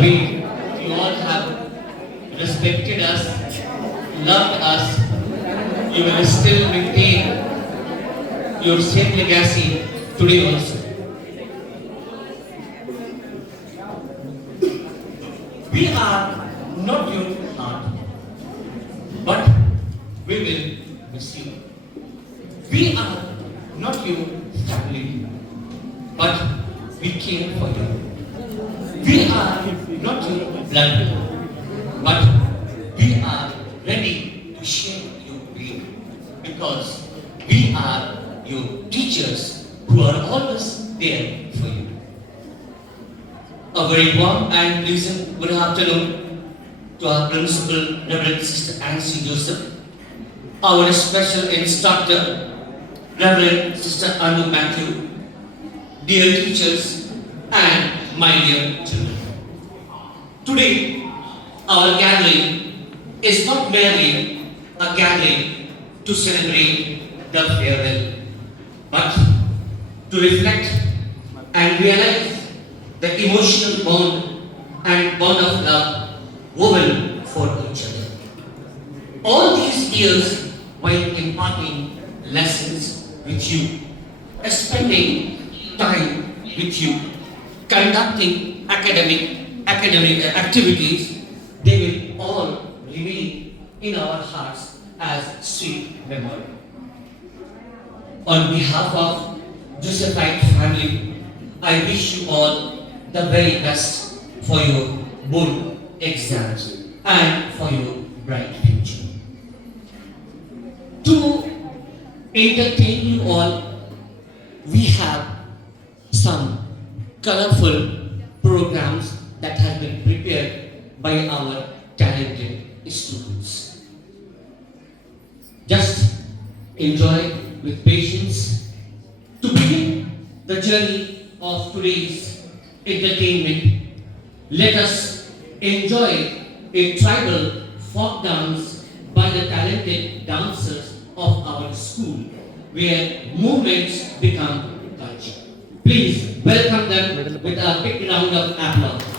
way you all have respected us, loved us, you will still maintain your same legacy today also. We are not your heart, but we will miss you. We are not your family, but we care for you. We are not your blood, but we are ready to share your pain because we are your teachers who are always there for you. A very warm and pleasant good afternoon to our principal, Reverend Sister Nancy Joseph, our special instructor, Reverend Sister Anu Matthew, dear teachers, and my dear children. Today, our gathering is not merely a gathering to celebrate the farewell, but to reflect and realize the emotional bond and bond of love woven for each other. All these years while imparting lessons with you, spending time with you, conducting academic activities, they will all remain in our hearts as sweet memory. On behalf of Josephite family, I wish you all the very best for your board exams and for your bright future. To entertain you all, we have some colorful programs that have been prepared by our talented students. Just enjoy with patience. To begin the journey of today's entertainment, let us enjoy a tribal folk dance by the talented dancers of our school, where movements become culture. Please welcome them with a big round of applause.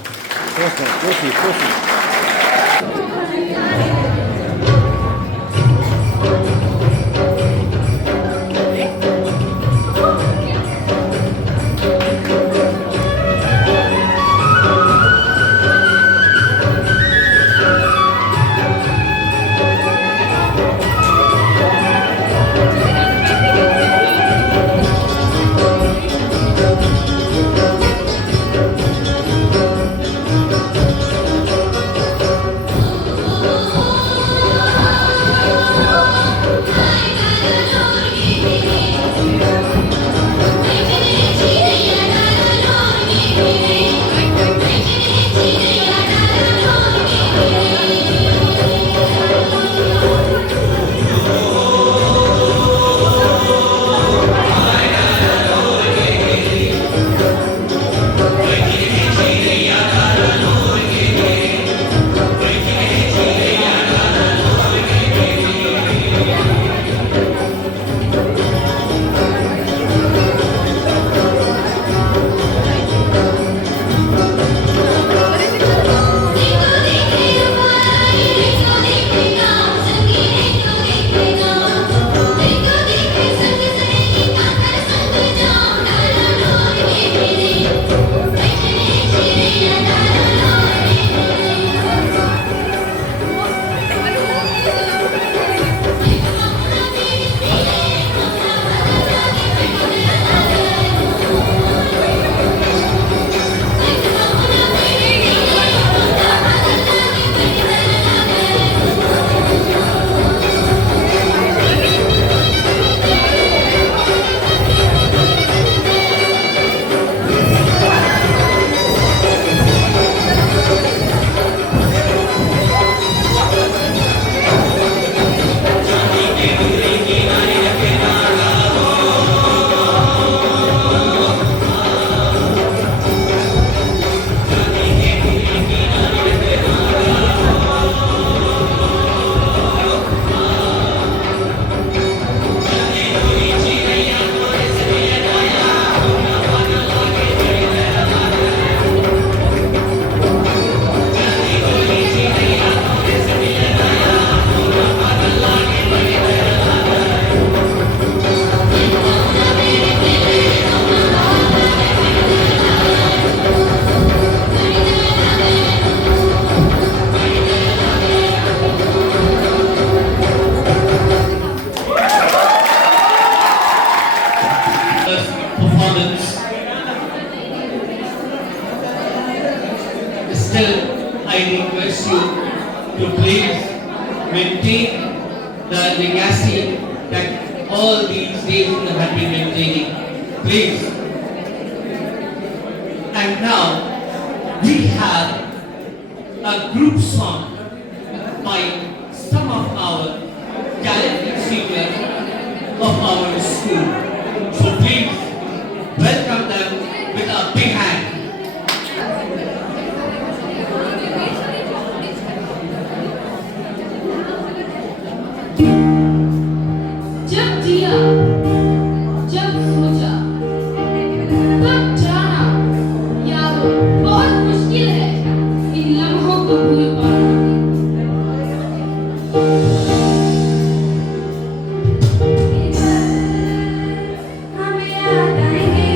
Still, I request you to please maintain the legacy that all these days you have been maintaining. Please. And now we have a group song by some of our talented seniors of our school. So please welcome them with a big hand. जब जिया जब सोचा तब जाना यारो बहुत मुश्किल है इन लम्हों को भूल पाना हमें याद आएंगे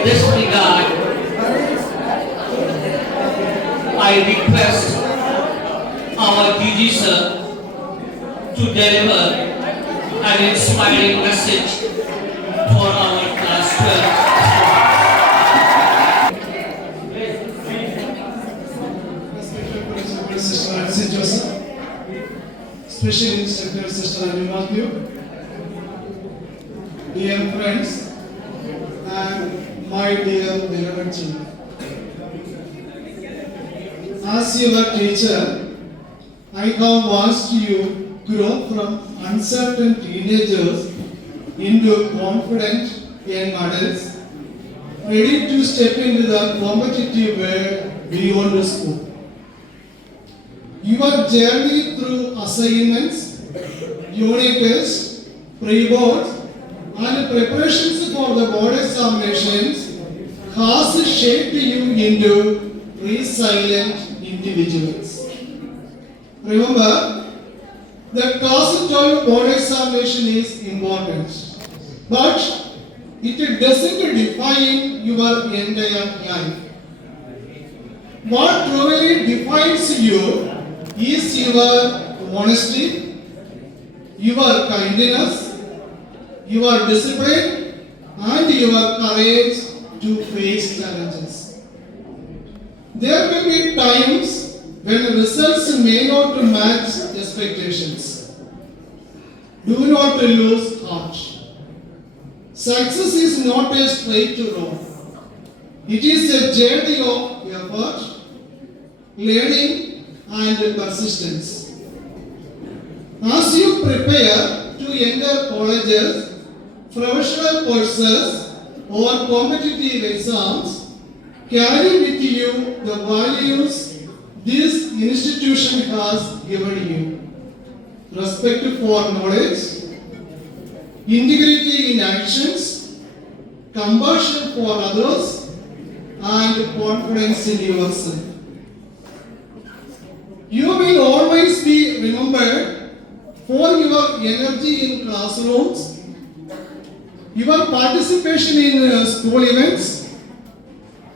In this regard, I request our DG sir to deliver an inspiring message for our class 12. Sister Nancy Joseph, Special Instructor Sister Annie Matthew, dear friends, and my dear beloved children. As your teacher, I have watched you grow from uncertain teenagers into confident young adults, ready to step into the competitive world beyond school. Your journey through assignments, unit tests, pre-boards, and preparations for the board examinations has shaped you into resilient individuals. Remember, the class 12 board examination is important, but it doesn't define your entire life. What truly defines you is your honesty, your kindness, your discipline, and your courage to face challenges. There will be times when results may not match expectations. Do not lose heart. Success is not a straight road. It is a journey of effort, learning, and persistence. As you prepare to enter colleges, professional courses, or competitive exams, carry with you the values this institution has given you. Respect for knowledge, integrity in actions, compassion for others, and confidence in yourself. You will always be remembered for your energy in classrooms, your participation in school events,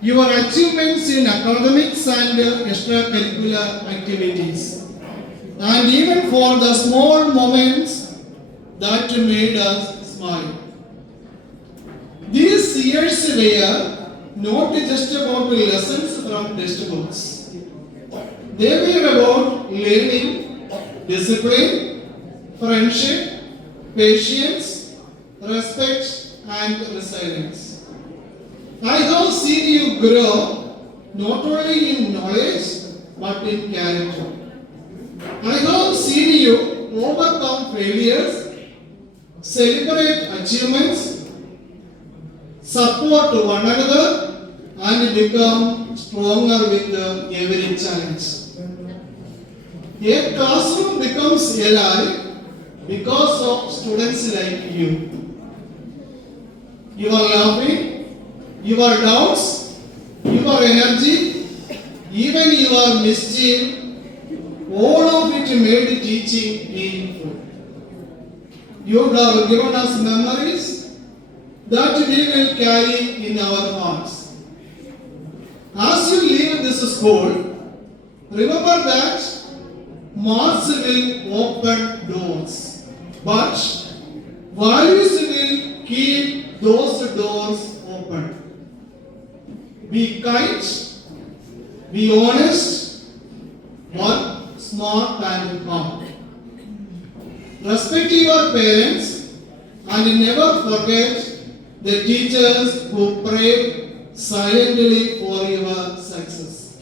your achievements in academics and extracurricular activities, and even for the small moments that made us smile. These years were not just about lessons from textbooks. They were about learning, discipline, friendship, patience, respect, and resilience. I have seen you grow not only in knowledge but in character. I have seen you overcome failures, celebrate achievements, support one another, and become stronger with every challenge. A classroom becomes alive because of students like you. Your laughing, your doubts, your energy, even your mischief, all of it made teaching meaningful. You have given us memories that we will carry in our hearts. As you leave this school, remember that marks will open doors, but values will keep those doors open. Be kind, be honest, work smart and calm. Respect your parents and never forget the teachers who prayed silently for your success.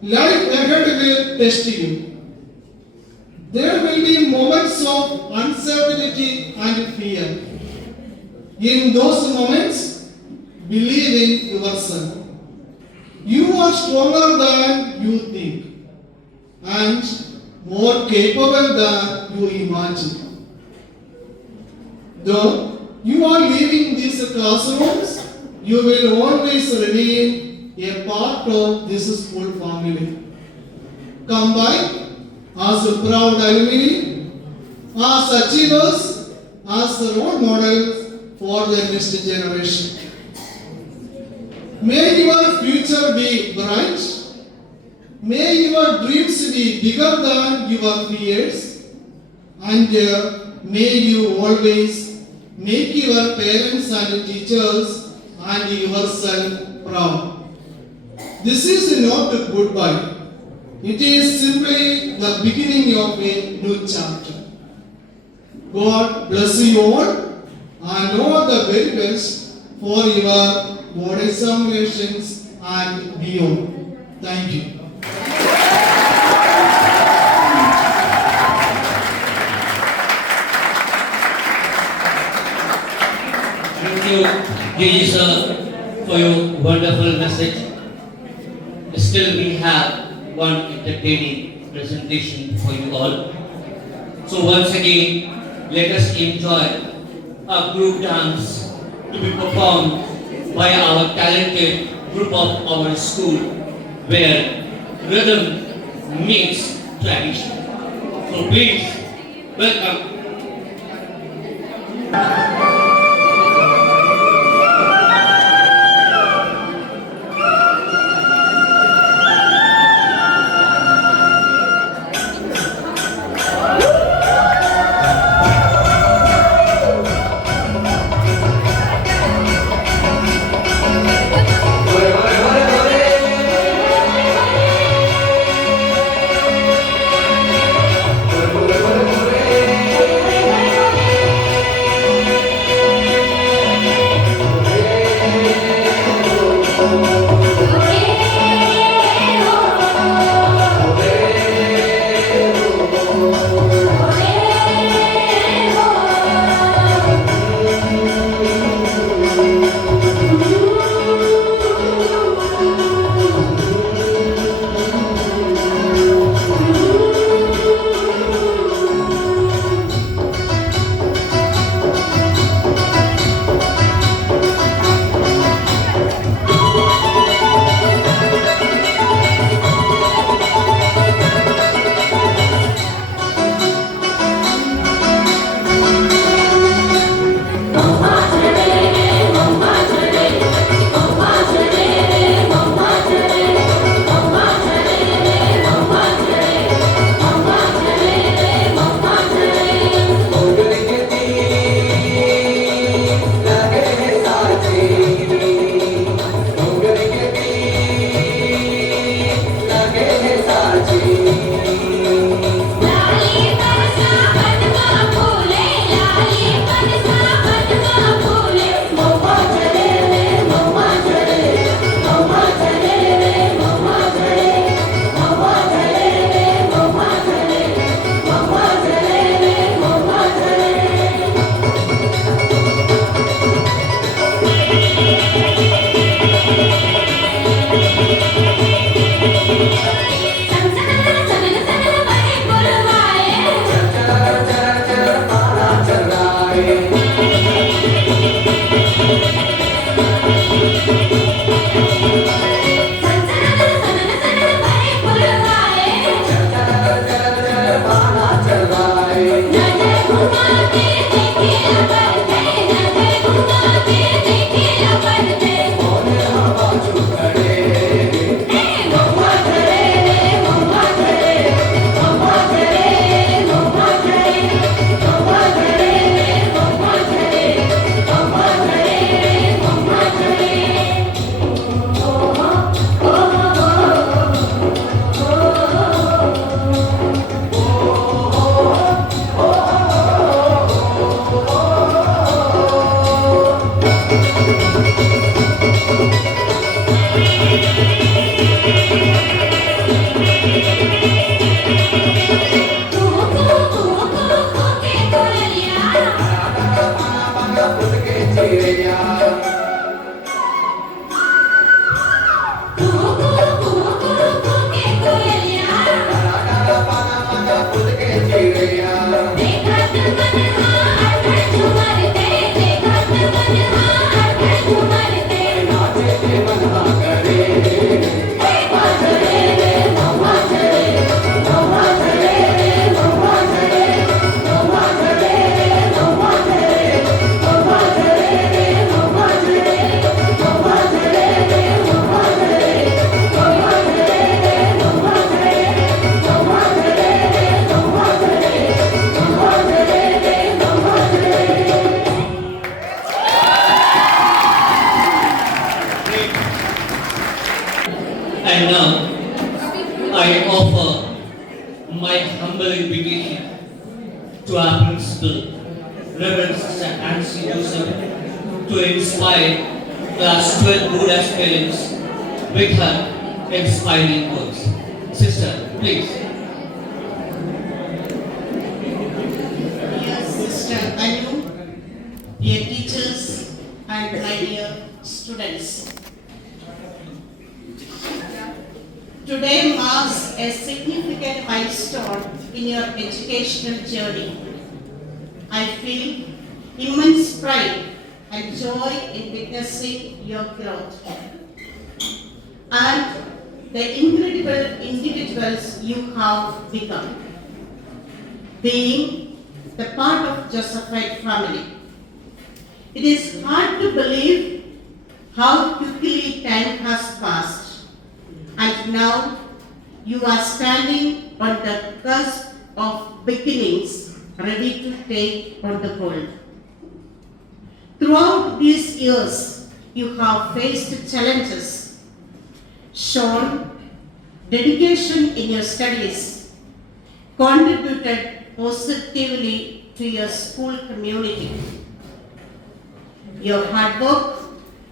Life ahead will test you. There will be moments of uncertainty and fear. In those moments, believe in yourself. You are stronger than you think and more capable than you imagine. Though you are leaving these classrooms, you will always remain a part of this school family. Come by as proud alumni, as achievers, as role models for the next generation. May your future be bright. May your dreams be bigger than your fears. And may you always make your parents and teachers and yourself proud. This is not a goodbye. It is simply the beginning of a new chapter. God bless you all and all the very best for your board examinations and beyond. Thank you. Thank you, Gigi sir, for your wonderful message. Still, we have one entertaining presentation for you all. So once again, let us enjoy a group dance to be performed by our talented group of our school, where rhythm meets tradition. So please, welcome. person to inspire class 12 mood aspirants with her inspiring words. Sister, please. Dear Sister Anu, dear teachers and my dear students. Today marks a significant milestone in your educational journey. I feel immense pride and joy in witnessing your growth and the incredible individuals you have become. Being the part of Josephite family, it is hard to believe how quickly time has passed, and now you are standing on the cusp of beginnings, ready to take on the world. Throughout these years, you have faced challenges, shown dedication in your studies, contributed positively to your school community. Your hard work,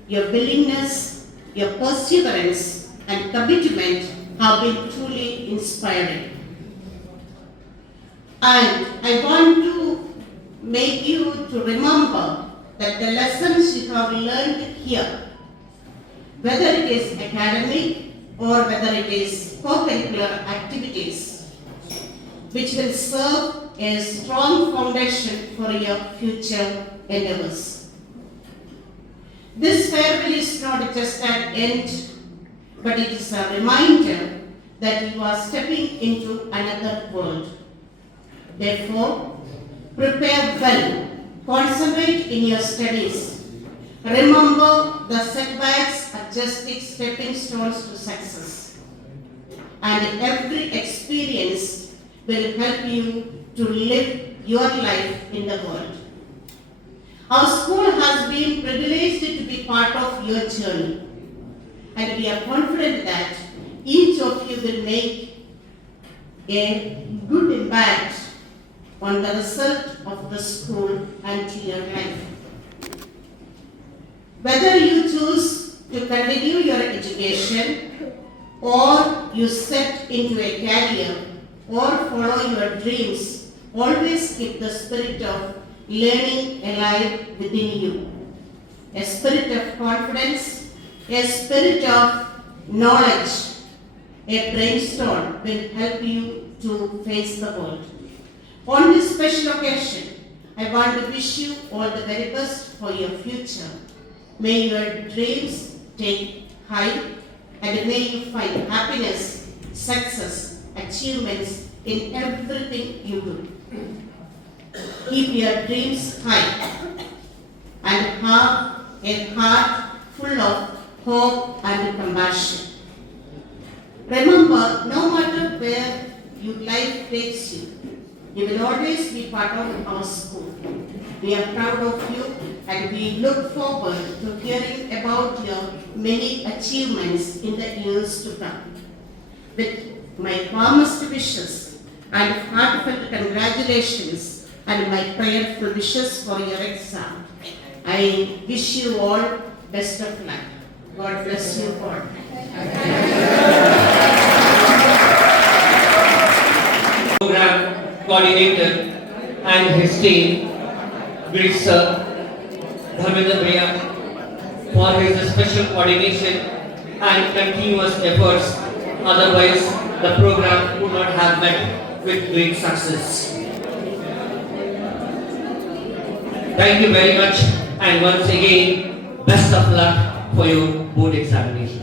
your willingness, your perseverance and commitment have been truly inspiring. And I want to make you to remember that the lessons you have learned here, whether it is academic or whether it is co-curricular activities, which will serve a strong foundation for your future endeavors. This farewell is not just an end, but it is a reminder that you are stepping into another world. Therefore, prepare well, concentrate in your studies. Remember, the setbacks are just stepping stones to success. And every experience will help you to live your life in the world. Our school has been privileged to be part of your journey. And we are confident that each of you will make a good impact on the result of the school and to your life. Whether you choose to continue your education or you set into a career or follow your dreams, always keep the spirit of learning alive within you. A spirit of confidence, a spirit of knowledge, a brainstorm will help you to face the world. On this special occasion, I want to wish you all the very best for your future. May your dreams take height and may you find happiness, success, achievements in everything you do. Keep your dreams high and have a heart full of hope and compassion. Remember, no matter where your life takes you, you will always be part of our school. We are proud of you and we look forward to hearing about your many achievements in the years to come. With my warmest wishes and heartfelt congratulations and my prayerful wishes for your exam, I wish you all best of luck. God bless you all. Program coordinator and his team, great Sir Dharmendra Bhaiya, for his special coordination and continuous efforts. Otherwise, the program would not have met with great success. Thank you very much, and once again, best of luck for your board examination.